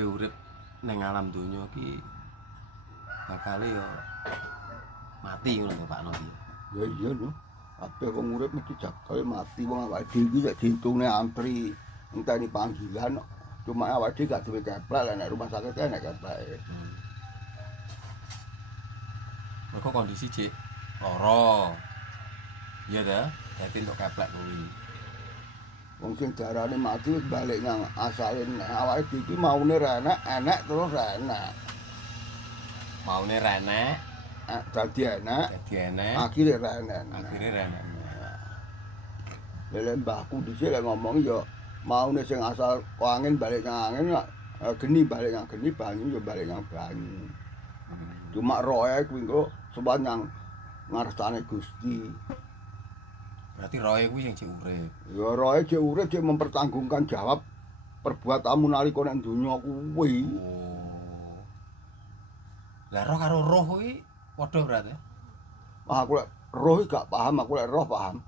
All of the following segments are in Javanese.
dhewe urip ning alam donya iki bakale ya mati ngono to Pak Noti. Ya iya lho. Kabeh wong urip mesti jakal mati wong awake dhewe iki nek diitungne antri enteni panggilan kok. Cuma awake dhewe gak duwe keplek lah nek rumah sakit kan nek kepleke. Mergo kondisi cek lara. Iya ta? Dadi entuk keplek kuwi. Wong sing diarani mati wis balik nang asale awake dhewe iki maune enek terus enek. Maune renek, Dadi enek, akhire enek. akhire renek. Lele mbahku dhisik lek ngomong ya maune sing asal angin balik nang angin geni balik nang geni banyu ya balik nang banyu. Cuma roe kuwi engko sowan nang ngarsane Gusti. Berarti roe kuwi sing cek urip. Ya roe cek urip cek mempertanggungan jawab perbuatanmu nalika nek donya kuwi. Oh. Lah roh karo roh kuwi padha berarti. Aku lek roh gak paham, aku lek roh paham.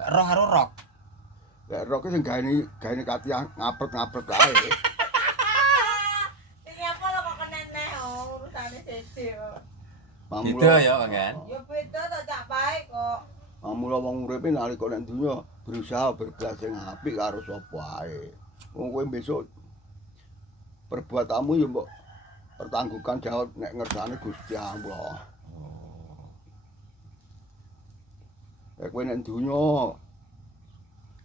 Lek roh karo rok. Lek roh ki sing gaene kati ngapret-ngapret ae. Iki apa lho kok keneneh urusane sithik kok. Beda ya, Pak Gan. Ya beda to cak bae kok. Mula wong uripe nalika nek donya berusaha berbuat sing apik karo sapa ae. Wong kowe besok perbuatanmu ya mbok pertanggungan jawab nek ngersane Gusti Allah. Nek kowe nek donya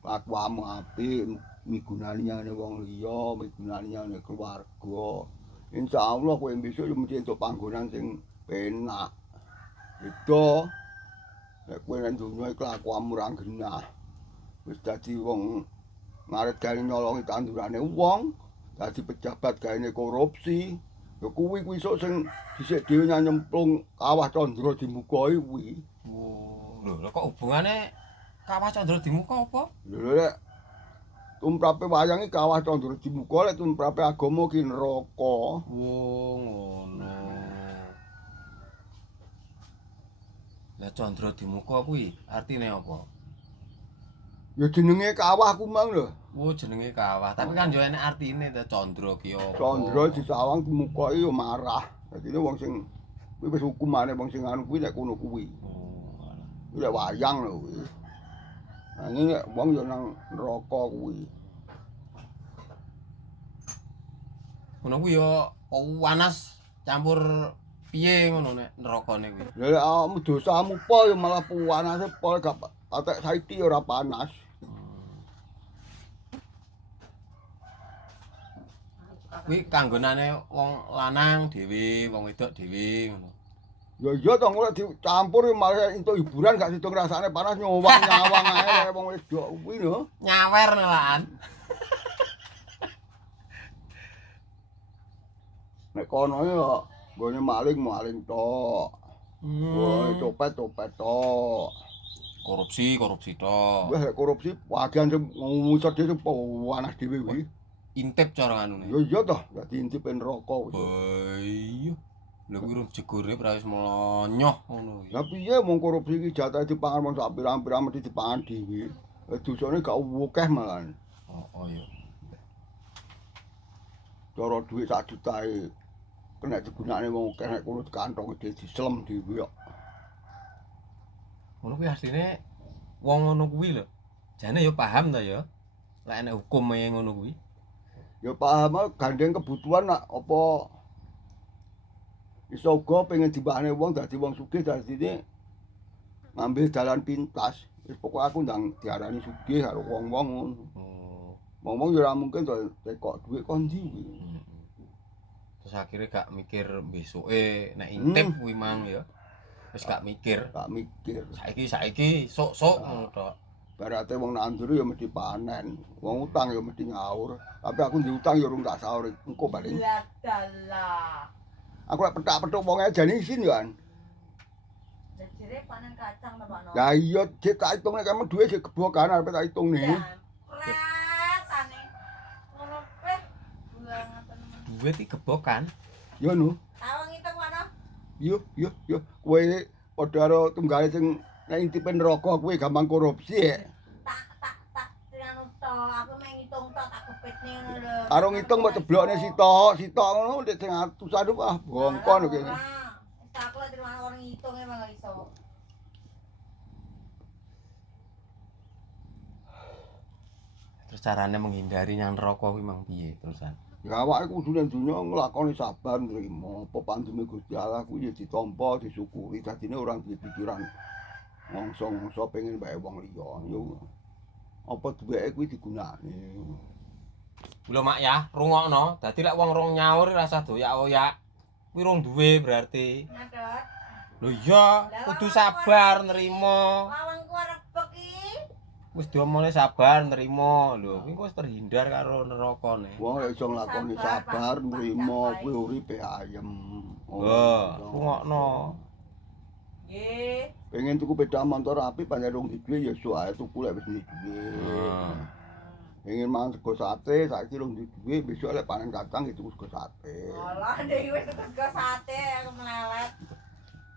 kelakuanmu apik, migunani nyane wong liya, migunani nyane keluarga. Insyaallah kowe besok yo mesti entuk panggonan sing penak. Beda nek kowe nek donya kelakuanmu ra genah. Wis dadi wong ngaret gawe nyolongi tandurane wong, dadi pejabat gaene korupsi. Ya kuwi iso sing dhisik dhewe nyemplung kawah Candra di muka kuwi. Oh, lho kok hubungane Kawah Candra di muka apa? Lho lek tumrape wayange kawah Candra di muka, lek tumrape agama ki neraka. Oh, ngono. Lah Candra di muka kuwi artine apa? Ya jenenge kawah ku mang lho. Oh, jenenge kawah, tapi kan yo enek artine to Candra ki apa? Candra disawang di muka ya marah. Dadine wong sing kuwi wis hukumane wong sing anu kuwi nek kono kuwi. Oh, alah. Kuwi lek wayang lho kuwi. Nanging nek wong ya nang neraka kuwi. Ngono kuwi yo panas campur piye ngono nek nerakane kuwi. Lha lek awakmu dosamu pol ya malah panase pol gak patek saiki ora panas. Kuwi kanggonane wong lanang dhewe, wong wedok dhewe ngono. Ya iya to ora dicampur malah entuk hiburan gak sido ngrasakne panas nyawang ae wong wedok kuwi lho. Nyawer nelaan. Nek kono ya nggone maling tok. Wah, copet tok. Korupsi tok. Wah, korupsi bagian sing ngusut dhewe panas dhewe kuwi. Intip cara anune. Ya iya toh, dadi intipe neraka kuwi. Oh iya. Lha kuwi rum jegure ora wis melonyoh ngono. Lah piye wong korupsi iki jatah dipangan wong sak pirang-pirang mesti dipangan dhewe. Dosane gak akeh malah. Oh iya. Cara dhuwit 1 jutae kena digunakne wong akeh nek kono kantong dhewe dislem dhewe kok. Ngono kuwi asline wong ngono kuwi lho. Jane ya paham ta ya. Lek enek hukum e ngono kuwi. Ya paham gandeng kebutuhan nak apa iso uga pengen dibahane wong dadi wong sugih dadine ngambil jalan pintas. Wis pokok aku ndang diarani sugih karo wong-wong ngono. Oh. Wong-wong ya ora mungkin to tekok dhuwit kon ndi kuwi. Terus akhirnya gak mikir besoke nek intip kuwi mang ya. Wis gak mikir. Gak mikir. Saiki sok ngono tok. Barate wong nandur ya mesti panen, wong utang ya mesti nyaur. Tapi aku diutang ya urung tak saur, engko balik. Lah dalah. Aku lek petak-petuk wong ae jane isin yo an. Jere panen kacang to Pak No. Lah iya cek tak hitung nek kamu duwe sik kebokan arep tak hitung nih. Pretane. Ngono pe bulangan tenan. Duit iki gebokan. Yo nu. Awang ngitung Pak No. Yo. Kowe padha karo tunggale sing nek intipe neraka kowe gampang korupsi. Tak anu to, aku meh ngitung to tak kepitne ngono lho. Karo ngitung mbok ceblokne sitok ngono nek sing atusan wah bongkon kene. Aku lagi rumah orang ngitung emang gak iso. Terus caranya menghindari yang rokok kuwi mang piye terusan? Ya awake kudune donya nglakoni sabar nrimo apa pandume Gusti Allah kuwi ya ditampa disyukuri dadine ora duwe pikiran ngongso-ngongso pengen bae wong liya yo apa duweke kuwi digunakne. Lho Mak ya, rungokno. Dadi lek wong rong nyaur rasa doyak-oyak. Kuwi rong duwe berarti. Ngadot. Lho iya, kudu sabar nrimo. Lawangku arep beki. Wis diomongne sabar nrimo. Lho, kuwi wis terhindar karo nerakane. Wong lek iso nglakoni sabar nrimo kuwi uripe ayem. Rungokno. Nggih. Pengen tuku sepeda motor apik pancen rong duwe ya esuk ae tuku lek wis duwe. Pengen mangan sego sate, saiki rong duwe, besok lek panen kacang itu sego sate. Alah, nek wis sego sate aku melelet.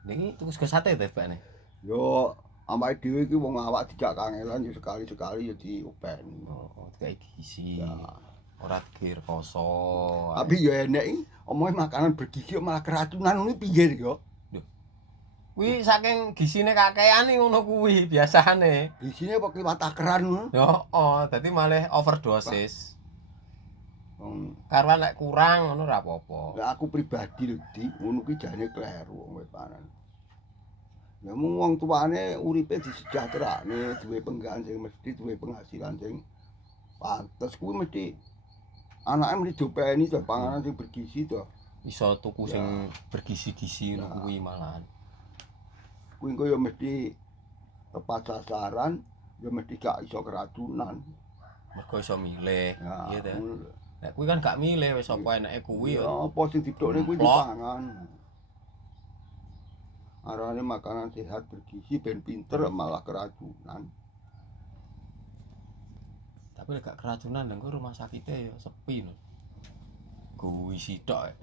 Niki tuku sego sate ta Pak ne? Yo awake dhewe iki wong awak dijak kangelan yo sekali-sekali yo diopeni. Oh, kayak gizi. Ya. Ora kir koso. Tapi yo enek iki omonge makanan bergizi malah keracunan ngono piye yo? Kuwi saking gisine kakean ngono kuwi biasane. Gisine kok kliwat takeran ngono. Yo, dadi malah overdosis. Karuan lek kurang ngono ora apa-apa. Lah aku pribadi lho, Dik, ngono kuwi jane kleru wong panen. Ya mung wong tuane uripe disejahterane, duwe penggaan sing mesti duwe penghasilan sing pantes kuwi mesti anake mesti dopeni to panganan sing bergizi to. Iso tuku sing bergizi-gizi ngono kuwi malahan. Kuwi engko ya mesti tepat sasaran, ya mesti gak iso keracunan. Mergo iso milih. Ya, Iya ta. ngono lho. Nek kuwi kan gak milih wis apa enake kuwi Ya, ya. apa sing diptokne kuwi Plok. dipangan. Arane makanan sehat bergizi ben pinter malah keracunan. Tapi lek gak keracunan nang rumah sakite ya sepi no. Kuwi sitok.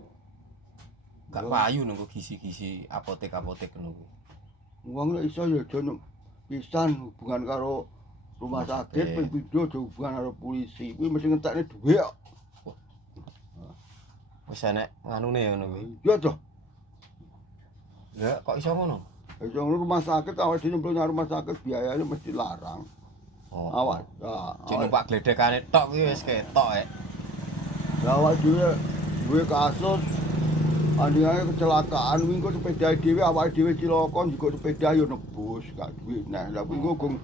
Gak payu nunggu gizi-gizi apotek-apotek ngono kuwi. Wong lek iso ya aja pisan hubungan karo rumah sakit, ping pindho aja hubungan karo polisi. Kuwi mesti ngentekne dhuwit kok. Wis enek nganune ngono kuwi. Iya toh. Ya kok iso ngono? Iso rumah sakit awake dhewe nyemplung nang rumah sakit biayanya mesti larang. Oh. Awak. Cek numpak gledekane tok kuwi wis ketok Lah awake dhewe duwe kasus andinane kecelakaan wingi sepeda dhewe awake dhewe cilaka juga sepeda yo nebus gak duwe. Nah, lha kuwi gong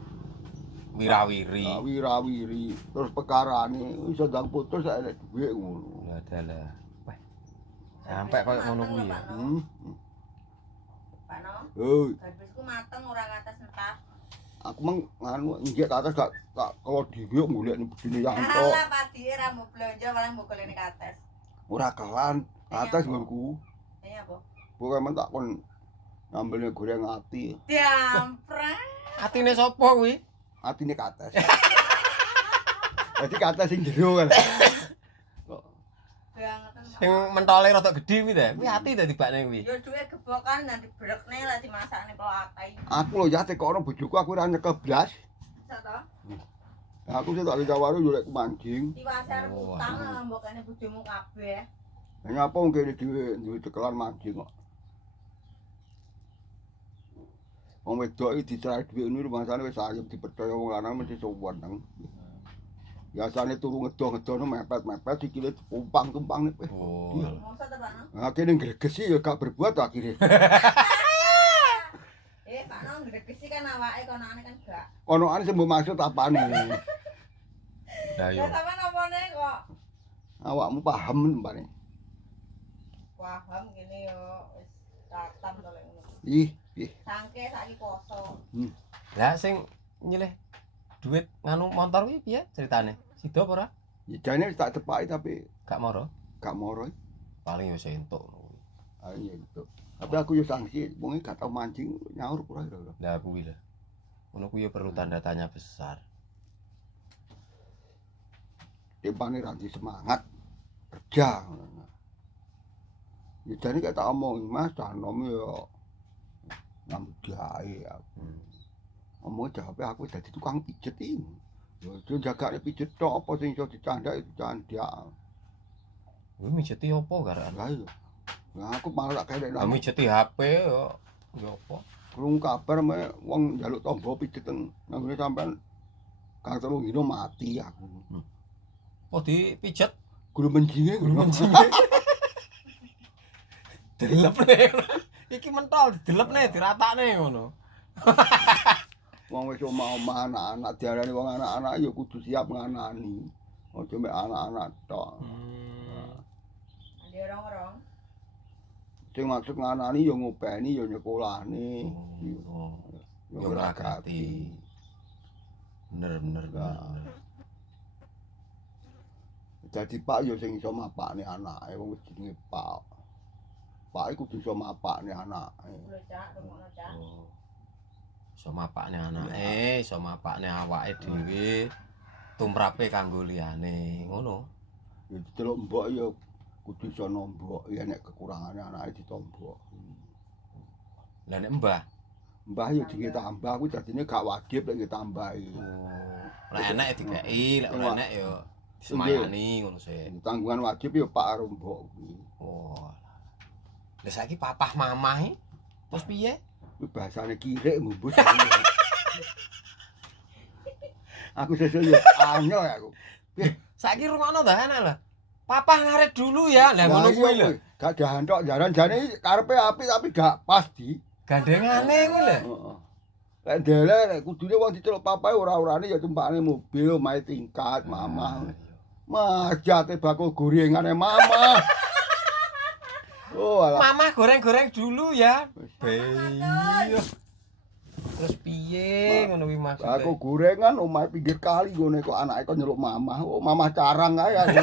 wirawiri. Wirawiri terus pekarane iso ndang putus sak enek dhuwit ngono. Ya dalah. Wah. Sampai koyo ngono kuwi ya. Pak No, Oh, garbisku mateng ora ngatas entah. aku mang nganu nggih kates gak kalau dhewe golek bedine Yanto. Alah, padike ra mbok blonjo malah mbok golekne kates. Ora kelan atas nggonku. Iya apa? Pokoke men tak kon ngambilne goreng ati. Diampreng. Atine sapa kuwi? Atine kates. Dadi kates sing jero kan. Bangetan. Sing mentole rada gedhe kuwi ta. Kuwi ati ta tibakne kuwi. Yo duwe gebokan dan dibrekne lah dimasakne karo atai. Aku lho ya tekono bojoku aku ora nyekel blas. Bisa to? Aku sih tak ditawaru yo lek mancing. Tiwase arep utang mbokane bojomu kabeh. Lah nyapa wong kene dhewe duwe cekelan mancing kok. Wong wedok iki dicerai dhuwit ngono rumasane wis ayem dipercaya wong lanang mesti seneng. Biasane turu ngedoh-ngedohno mepet-mepet sikile tumpang-tumpang nek wis. Oh. Mosok to, Pak No? Nah, kene gregesi ya gak berbuat akhirnya. Pak No gregesi kan awake konane kan gak. Konoane sing mbok maksud apane? Lah yo. Ya sampean opone kok Awakmu paham mbane. paham gini yo wis katam to lek ngono. Ih, Sangke saiki poso. Lah sing nyilih duit nganu motor kuwi piye ceritane? Sida apa ora? ya jane tak tepaki tapi Gak moro. gak moro. Paling wis entuk. Ah iya itu. Tapi aku yo sanksi, wong gak tau mancing nyaur pura kira-kira. Lah kuwi lah. Ngono kuwi yo perlu tanda tanya besar. Timpane ranti semangat kerja. Ya jane gak tak omong, Mas, tanom yo nyambut gawe aku. Omong jawabe aku dadi tukang pijet iki. Yo aja jagane pijet tok apa sing iso dicandak itu candak. Kuwi mijeti apa garane? Lah iya. Nah aku malah tak kelek Lah mijeti HP yo. Ya apa? krungu kabar me wong njaluk tombo pijet teng nanggone sampean Kang Telung dino mati aku. Oh dipijet Guru menjinge guru menjing. Dilepne. Iki mentol dilepne diratakne ngono. Wong wis omah-omah anak-anak diarani wong anak-anak ya kudu siap nganani. Aja mek anak-anak tok. Ada orang-orang. Sing maksud nganani ya ngopeni ya nyekolahne. Oh. Ya Ya ora grati. Bener. Dadi Pak ya sing iso mapakne anake wong wis jenenge Pak. Pak iku kudu iso mapakne anake. Lho Cak, rungokno Cak. Oh. Iso mapakne anake, iso mapakne awake dhewe. Tumrape kanggo liyane, ngono. Ya diceluk mbok ya kudu iso nombok ya nek kekurangane anake ditombok. Lah nek mbah, Mbah ya dingin tambah kuwi dadine gak wajib lek ditambahi. lek enek dikeki, lek ora enek ya disemayani ngono sih. Tanggungan wajib ya Pak karo mbok kuwi. Oh. Lah saiki papah mamah iki terus piye? Kuwi bahasane kirik mumbus. Aku sesuk ya anyel aku. Saiki rungokno ta enak lah. Papah ngaret dulu ya. Lah ngono kuwi lho. Gak dahantok jaran jane karepe apik tapi gak pas di. Gandengane kuwi lho. Heeh. Lek delek lek kudune wong diceluk papahe ora-orane ya tumpakane mobil, omahe tingkat, mamah. Majate bakul gorengane mamah. Oh alah. Mamah goreng-goreng dulu ya. Wis. Iya. Terus piye ngono kuwi maksudnya? Aku gorengan omahe pinggir kali ngene kok anake kok nyeluk mamah. Oh mamah carang ae aku.